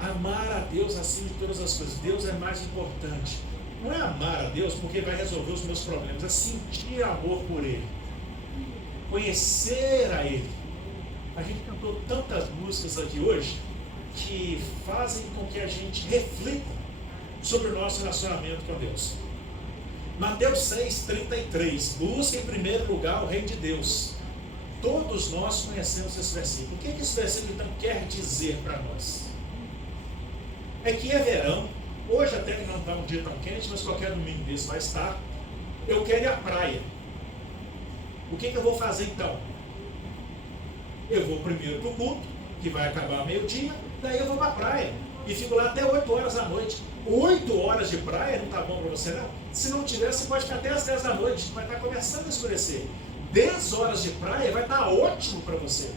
Amar a Deus acima de todas as coisas. Deus é mais importante. Não é amar a Deus porque vai resolver os meus problemas. É sentir amor por Ele. Conhecer a Ele. A gente cantou tantas músicas aqui hoje que fazem com que a gente reflita sobre o nosso relacionamento com Deus. Mateus 6,33. Busque em primeiro lugar o reino de Deus. Todos nós conhecemos esse versículo. O que esse versículo então quer dizer para nós? É que é verão. Hoje até que não está um dia tão quente, mas qualquer domingo desse vai estar. Eu quero ir à praia. O que eu vou fazer então? Eu vou primeiro para o culto, que vai acabar meio-dia, daí eu vou para a praia. E fico lá até 8 horas da noite. 8 horas de praia não está bom para você não? Se não tiver, você pode ficar até as 10 da noite, vai estar começando a escurecer. 10 horas de praia vai estar ótimo para você.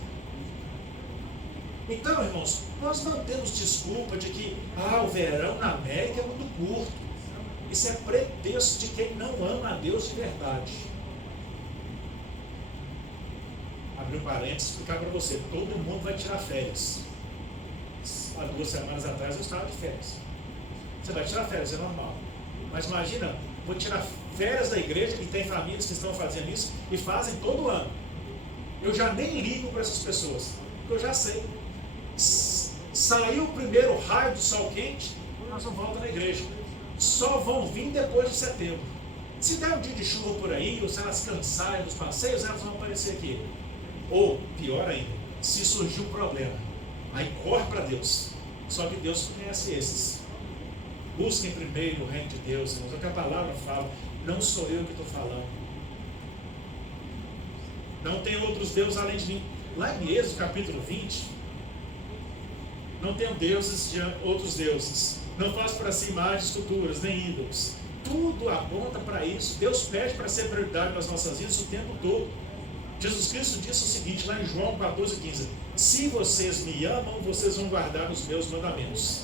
Então, irmãos, nós não temos desculpa de que o verão na América é muito curto. Isso é pretexto de quem não ama a Deus de verdade. Abrir um parênteses e explicar para você, todo mundo vai tirar férias. Há 2 semanas atrás eu estava de férias. Você vai tirar férias, é normal. Mas imagina, vou tirar férias da igreja, e tem famílias que estão fazendo isso e fazem todo ano. Eu já nem ligo para essas pessoas, porque eu já sei. Saiu o primeiro raio do sol quente, nós não voltamos na igreja. Só vão vir depois de setembro. Se der um dia de chuva por aí, ou se elas cansarem dos passeios, elas vão aparecer aqui. Ou, pior ainda, se surgir um problema, aí corre para Deus. Só que Deus conhece esses. Busquem primeiro o reino de Deus, irmãos. É o que a palavra fala. Não sou eu que estou falando. Não tem outros deuses além de mim. Lá em Êxodo capítulo 20, não tem deuses de outros deuses. Não faz para si imagens, esculturas, nem ídolos. Tudo aponta para isso. Deus pede para ser prioridade nas nossas vidas o tempo todo. Jesus Cristo disse o seguinte, lá em João 14,15. Se vocês me amam, vocês vão guardar os meus mandamentos.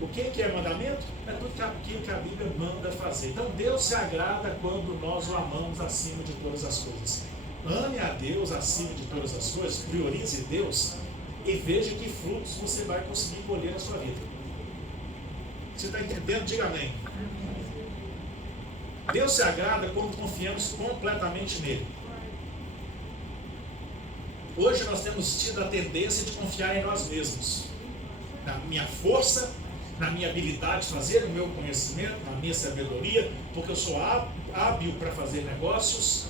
O que é mandamento? É tudo aquilo que a Bíblia manda fazer. Então Deus se agrada quando nós o amamos acima de todas as coisas. Ame a Deus acima de todas as coisas, priorize Deus e veja que frutos você vai conseguir colher na sua vida. Você está entendendo? Diga amém. Deus se agrada quando confiamos completamente nele. Hoje nós temos tido a tendência de confiar em nós mesmos, na minha força, na minha habilidade de fazer, no meu conhecimento, na minha sabedoria, porque eu sou hábil para fazer negócios,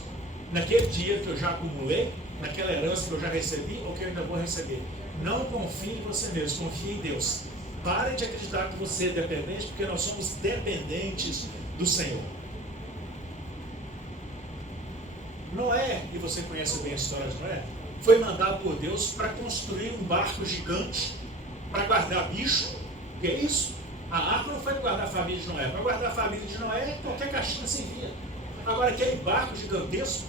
naquele dia que eu já acumulei, naquela herança que eu já recebi ou que eu ainda vou receber. Não confie em você mesmo, confie em Deus. Pare de acreditar que você é dependente, porque nós somos dependentes do Senhor. Noé, e você conhece bem a história de Noé, foi mandado por Deus para construir um barco gigante para guardar bicho. O que é isso? A arca não foi para guardar a família de Noé. Para guardar a família de Noé, qualquer caixinha servia. Agora, aquele barco gigantesco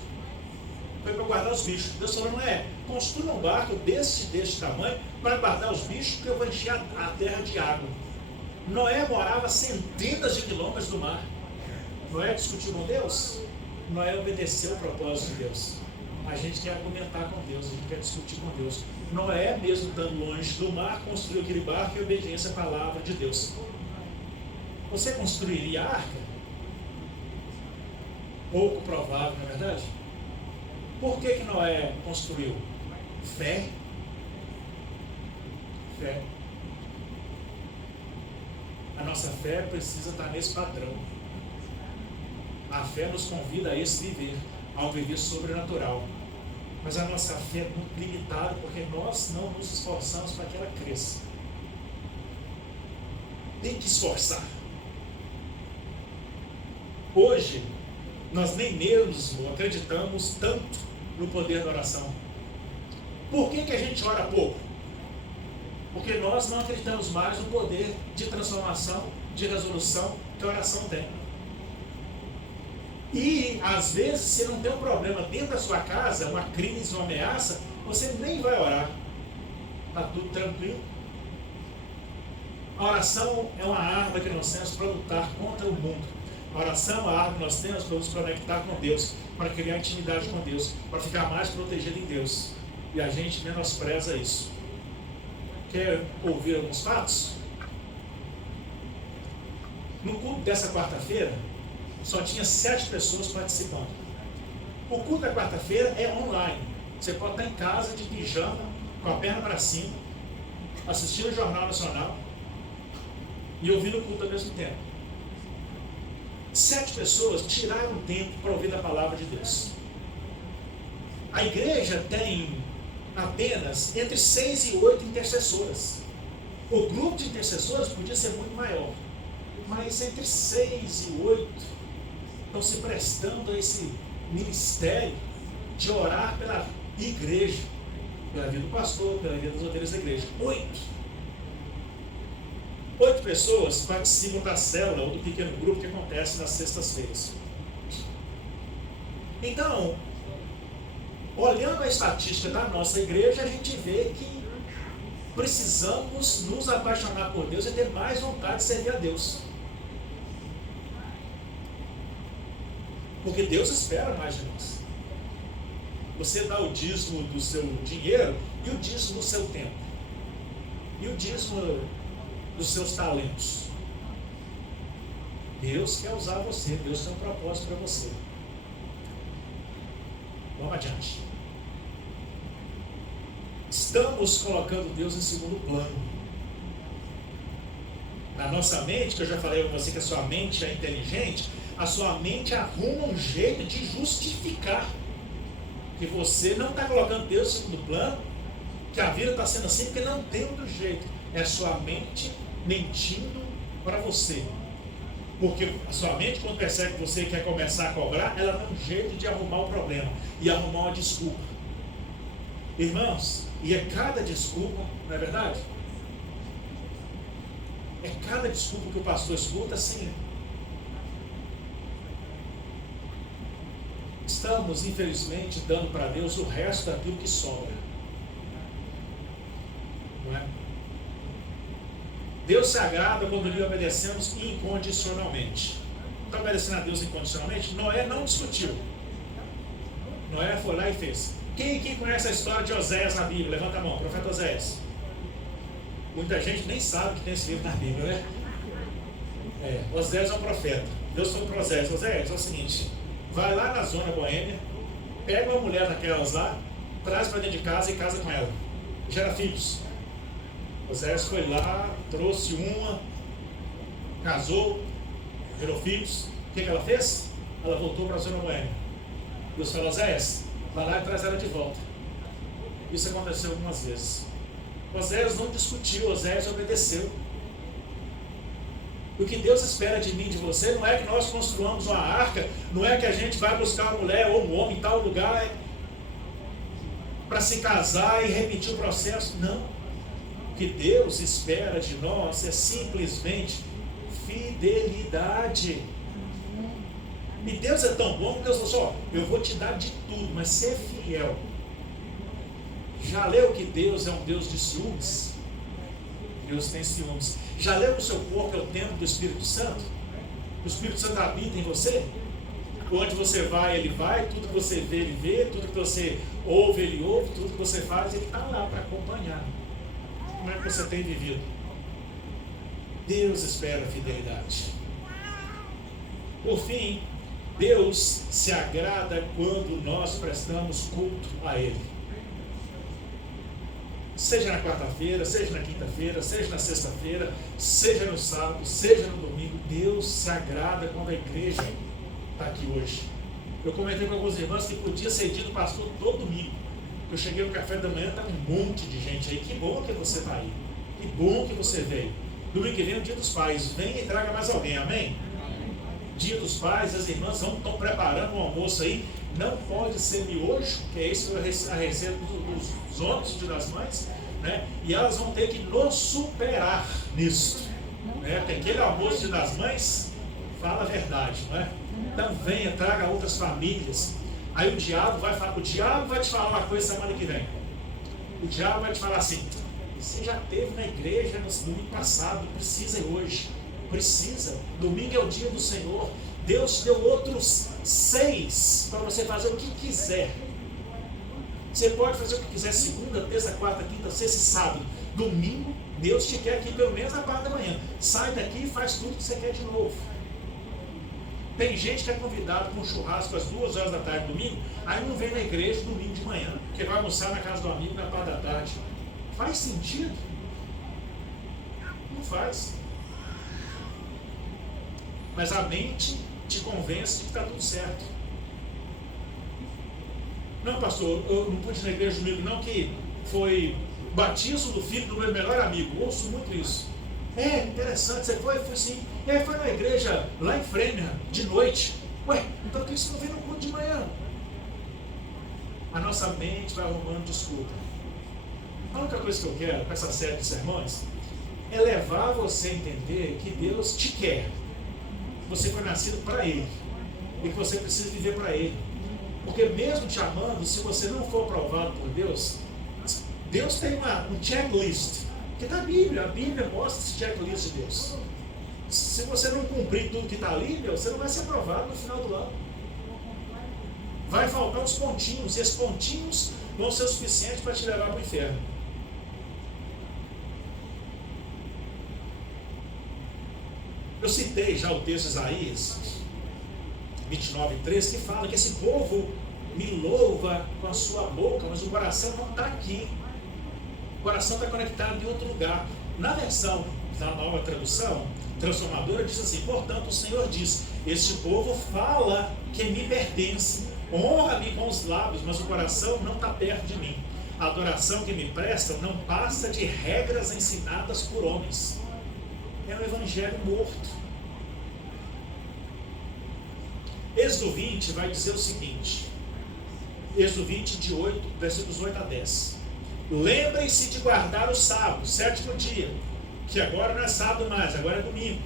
foi para guardar os bichos. Deus falou, Noé, construa um barco desse tamanho para guardar os bichos, porque eu vou encher a terra de água. Noé morava a centenas de quilômetros do mar. Noé discutiu com Deus? Noé obedeceu o propósito de Deus. A gente quer argumentar com Deus, a gente quer discutir com Deus. Noé, mesmo estando longe do mar, construiu aquele barco em obediência à palavra de Deus. Você construiria a arca? Pouco provável, não é verdade? Por que Noé construiu? Fé. Fé. A nossa fé precisa estar nesse padrão. A fé nos convida a esse viver, ao viver sobrenatural. Mas a nossa fé é muito limitada porque nós não nos esforçamos para que ela cresça. Tem que esforçar. Hoje, nós nem mesmo acreditamos tanto no poder da oração. Por que a gente ora pouco? Porque nós não acreditamos mais no poder de transformação, de resolução que a oração tem. E, às vezes, se não tem um problema dentro da sua casa, uma crise, uma ameaça, você nem vai orar. Está tudo tranquilo. A oração é uma arma que nós temos para lutar contra o mundo. A oração é uma arma que nós temos para nos conectar com Deus, para criar intimidade com Deus, para ficar mais protegido em Deus. E a gente menospreza isso. Quer ouvir alguns fatos? No culto dessa quarta-feira, só tinha 7 pessoas participando. O culto da quarta-feira é online. Você pode estar em casa de pijama, com a perna para cima, assistindo o Jornal Nacional e ouvindo o culto ao mesmo tempo. 7 pessoas tiraram tempo para ouvir a palavra de Deus. A igreja tem apenas entre 6 e 8 intercessoras. O grupo de intercessoras podia ser muito maior, mas entre 6 e 8 estão se prestando a esse ministério de orar pela igreja, pela vida do pastor, pela vida das ovelhas da igreja. 8 pessoas participam da célula ou do pequeno grupo que acontece nas sextas-feiras. Então, olhando a estatística da nossa igreja, a gente vê que precisamos nos apaixonar por Deus e ter mais vontade de servir a Deus. Porque Deus espera mais de nós. Você dá o dízimo do seu dinheiro e o dízimo do seu tempo. E o dízimo dos seus talentos. Deus quer usar você, Deus tem um propósito para você. Vamos adiante. Estamos colocando Deus em segundo plano. Na nossa mente, que eu já falei para você que a sua mente é inteligente, a sua mente arruma um jeito de justificar que você não está colocando Deus em segundo plano, que a vida está sendo assim porque não tem outro jeito. É a sua mente mentindo para você. Porque a sua mente, quando percebe que você quer começar a cobrar, ela dá um jeito de arrumar o problema e arrumar uma desculpa. Irmãos, e é cada desculpa, não é verdade? É cada desculpa que o pastor escuta assim. Estamos, infelizmente, dando para Deus o resto daquilo que sobra. Não é? Deus se agrada quando lhe obedecemos incondicionalmente. Está obedecendo a Deus incondicionalmente? Noé não discutiu. Noé foi lá e fez. Quem conhece a história de Oséias na Bíblia? Levanta a mão, profeta Oséias. Muita gente nem sabe que tem esse livro na Bíblia, né? Oséias é um profeta. Deus falou para Oséias: Oséias, é o seguinte, vai lá na zona boêmia, pega uma mulher daquelas lá, traz para dentro de casa e casa com ela. Gera filhos. Oséias foi lá, trouxe uma, casou, gerou filhos. O que ela fez? Ela voltou para a zona boêmia. Deus falou: Oséias, vai lá e traz ela de volta. Isso aconteceu algumas vezes. Oséias não discutiu, Oséias obedeceu. O que Deus espera de mim e de você não é que nós construamos uma arca, não é que a gente vai buscar uma mulher ou um homem em tal lugar para se casar e repetir o processo. Não. O que Deus espera de nós é simplesmente fidelidade. E Deus é tão bom que Deus falou assim: eu vou te dar de tudo, mas ser fiel. Já leu que Deus é um Deus de ciúmes? Deus tem ciúmes. Já leu que o seu corpo é o templo do Espírito Santo? O Espírito Santo habita em você? Onde você vai, ele vai. Tudo que você vê, ele vê. Tudo que você ouve, ele ouve. Tudo que você faz, ele está lá para acompanhar. Como é que você tem vivido? Deus espera a fidelidade. Por fim, Deus se agrada quando nós prestamos culto a Ele. Seja na quarta-feira, seja na quinta-feira, seja na sexta-feira, seja no sábado, seja no domingo, Deus se agrada quando a igreja está aqui hoje. Eu comentei com alguns irmãos que podia ser dito pastor todo domingo. Eu cheguei no café da manhã, está um monte de gente aí. Que bom que você está aí. Que bom que você veio. Domingo que vem é o dia dos pais. Venha e traga mais alguém, amém? Dia dos pais, as irmãs estão preparando um almoço aí. Não pode ser miojo, que é isso a receita dos homens, Dia das Mães, né? E elas vão ter que nos superar nisso, né? Tem aquele almoço Dia das Mães, fala a verdade, não é? Então venha, traga outras famílias. Aí o diabo vai te falar uma coisa semana que vem. O diabo vai te falar assim: você já esteve na igreja no domingo passado, precisa ir hoje. Precisa. Domingo é o dia do Senhor. Deus te deu outros 6 para você fazer o que quiser. Você pode fazer o que quiser segunda, terça, quarta, quinta, sexta e sábado. Domingo, Deus te quer aqui pelo menos a parte da manhã. Sai daqui e faz tudo que você quer de novo. Tem gente que é convidado para um churrasco às 2 horas da tarde domingo, aí não vem na igreja domingo de manhã, porque vai almoçar na casa do amigo na parte da tarde. Faz sentido? Não faz. Mas a mente te convence de que está tudo certo. Não, pastor, eu não pude ir na igreja domingo não, que foi batismo do filho do meu melhor amigo. Ouço muito isso. É, interessante, você foi? Fui sim. E aí foi na igreja lá em Framingham, de noite. Ué, então por que você não veio no culto de manhã? A nossa mente vai arrumando desculpa. A única coisa que eu quero com essa série de sermões é levar você a entender que Deus te quer. Você foi nascido para Ele e que você precisa viver para Ele. Porque mesmo te amando, se você não for aprovado por Deus, Deus tem um checklist. Porque está a Bíblia mostra esse checklist de Deus. Se você não cumprir tudo que está ali, você não vai ser aprovado no final do ano. Vai faltar uns pontinhos, e esses pontinhos vão ser o suficiente para te levar para o inferno. Eu citei já o texto de Isaías 29:3, que fala que esse povo me louva com a sua boca, mas o coração não está aqui. O coração está conectado em outro lugar. Na versão da nova tradução transformadora diz assim: portanto o Senhor diz, este povo fala que me pertence, honra-me com os lábios, mas o coração não está perto de mim. A adoração que me prestam não passa de regras ensinadas por homens. É um evangelho morto. Êxodo 20 vai dizer o seguinte, Êxodo 20, de 8, versículos 8 a 10. Lembrem-se de guardar o sábado, 7º dia, que agora não é sábado mais, agora é domingo,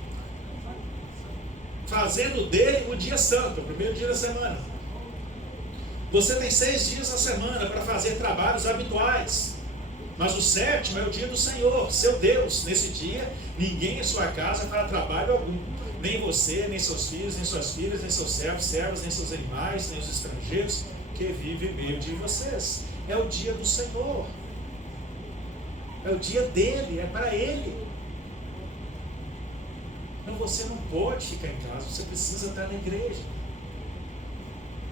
fazendo dele o dia santo, o primeiro dia da semana. Você tem 6 dias na semana para fazer trabalhos habituais, mas o 7º é o dia do Senhor, seu Deus. Nesse dia, ninguém em sua casa fará trabalho algum, nem você, nem seus filhos, nem suas filhas, nem seus servos, servas, nem seus animais, nem os estrangeiros que vivem em meio de vocês. É o dia do Senhor, é o dia dele, é para ele. Então você não pode ficar em casa, você precisa estar na igreja.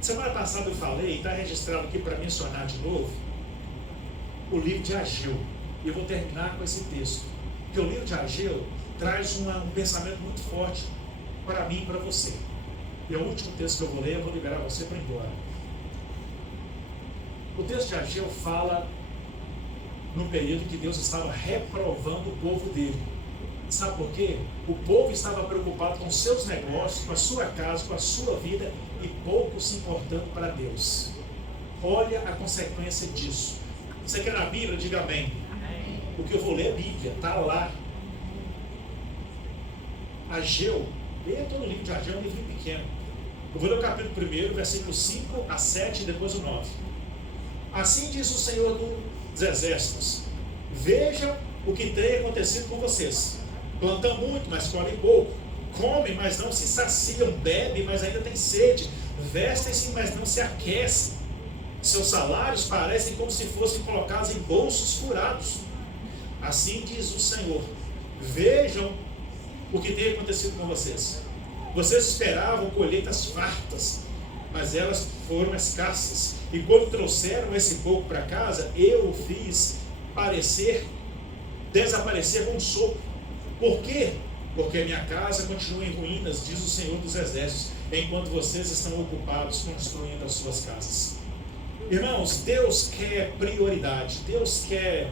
Semana passada eu falei, e está registrado aqui para mencionar de novo, o livro de Ageu. E eu vou terminar com esse texto, porque o livro de Ageu traz um pensamento muito forte para mim e para você. E é o último texto que eu vou ler, eu vou liberar você para ir embora. O texto de Ageu fala num período que Deus estava reprovando o povo dele. Sabe por quê? O povo estava preocupado com seus negócios, com a sua casa, com a sua vida, e pouco se importando para Deus. Olha a consequência disso. Você quer na Bíblia? Diga amém. O que eu vou ler é a Bíblia, está lá. Ageu, leia todo o livro de Ageu, é um livro pequeno. Eu vou ler o capítulo 1, versículos 5 a 7 e depois o 9. Assim diz o Senhor dos Exércitos: vejam o que tem acontecido com vocês. Plantam muito, mas colhem pouco. Comem, mas não se saciam. Bebem, mas ainda têm sede. Vestem-se, mas não se aquecem. Seus salários parecem como se fossem colocados em bolsos furados. Assim diz o Senhor: vejam o que tem acontecido com vocês. Vocês esperavam colheitas fartas, mas elas foram escassas. E quando trouxeram esse pouco para casa, eu o fiz desaparecer com um sopro. Por quê? Porque minha casa continua em ruínas, diz o Senhor dos Exércitos, enquanto vocês estão ocupados construindo as suas casas. Irmãos, Deus quer prioridade, Deus quer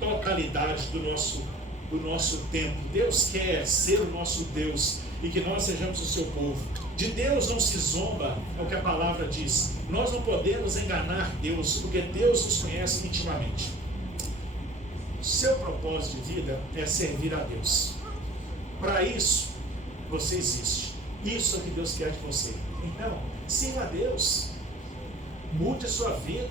totalidade do nosso tempo. Deus quer ser o nosso Deus e que nós sejamos o seu povo. De Deus não se zomba, é o que a palavra diz. Nós não podemos enganar Deus, porque Deus nos conhece intimamente. Seu propósito de vida é servir a Deus. Para isso, você existe. Isso é o que Deus quer de você. Então, sirva a Deus. Mude a sua vida.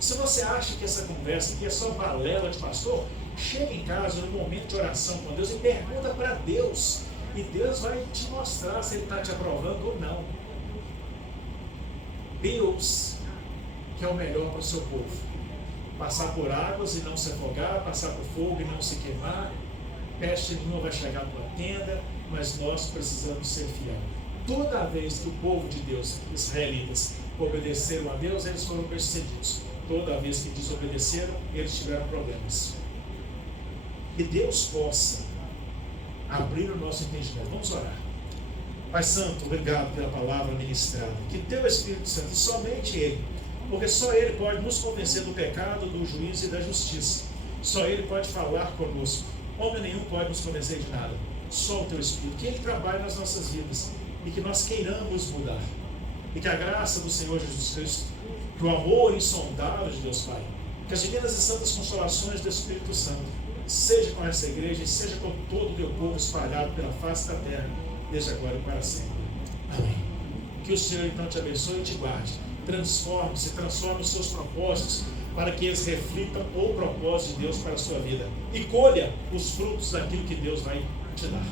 Se você acha que essa conversa aqui é só balela de pastor, chega em casa no momento de oração com Deus e pergunta para Deus. E Deus vai te mostrar se Ele está te aprovando ou não. Deus quer o melhor para o seu povo. Passar por águas e não se afogar, passar por fogo e não se queimar. Peste nenhuma vai chegar na tua tenda, mas nós precisamos ser fiéis. Toda vez que o povo de Deus, israelitas, obedeceram a Deus, eles foram bem-sucedidos. Toda vez que desobedeceram, eles tiveram problemas. Que Deus possa abrir o nosso entendimento. Vamos orar. Pai Santo, obrigado pela palavra ministrada. Que teu Espírito Santo, e somente Ele, porque só Ele pode nos convencer do pecado, do juízo e da justiça. Só Ele pode falar conosco. Homem nenhum pode nos convencer de nada. Só o teu Espírito. Que Ele trabalhe nas nossas vidas e que nós queiramos mudar. E que a graça do Senhor Jesus Cristo, que o amor insondável de Deus Pai, que as divinas e santas consolações do Espírito Santo, seja com essa igreja e seja com todo o teu povo espalhado pela face da terra, desde agora e para sempre. Amém. Que o Senhor então te abençoe e te guarde. Transforme os seus propósitos para que eles reflitam o propósito de Deus para a sua vida. E colha os frutos daquilo que Deus vai te dar.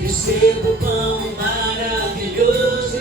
Recebo o pão maravilhoso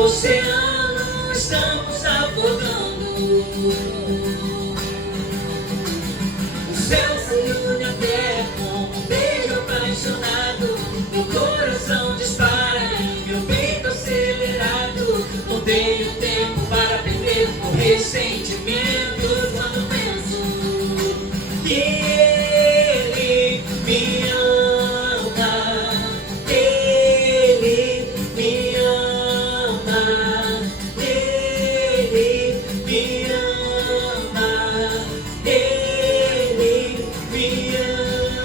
oceano estamos afogando. O céu se une a terra com um beijo apaixonado. Meu coração dispara, meu peito acelerado. Não tenho tempo para perder com ressentimentos. Quando penso que ele me ama, ele me ama, ele me ama, ele me ama,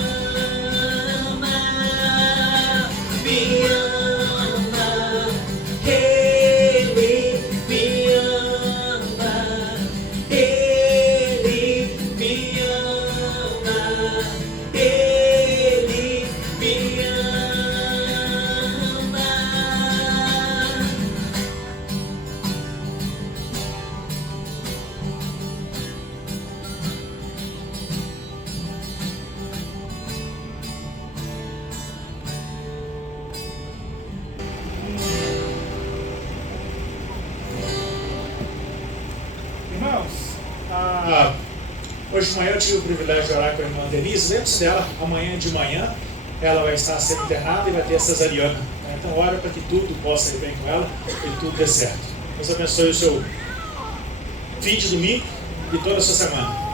me ama, ele me ama, ele me ama, ele me ama. Irmãos, hoje de manhã eu tive o privilégio de orar com a irmã Denise. Lembre-se dela, amanhã de manhã ela vai estar sendo internada e vai ter cesariana. Então ora para que tudo possa ir bem com ela e tudo dê certo. Deus abençoe o seu fim de domingo e toda a sua semana.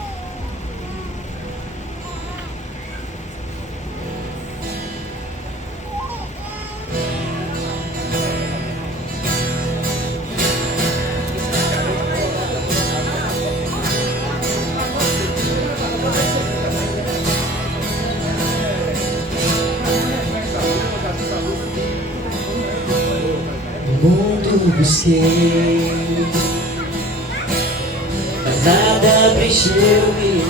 O mundo busquei, mas nada preencheu-me.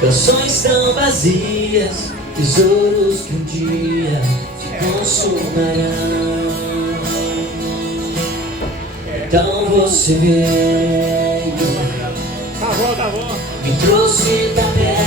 Canções tão vazias, tesouros que um dia se consumarão. Então você veio, Tá bom. me trouxe da terra.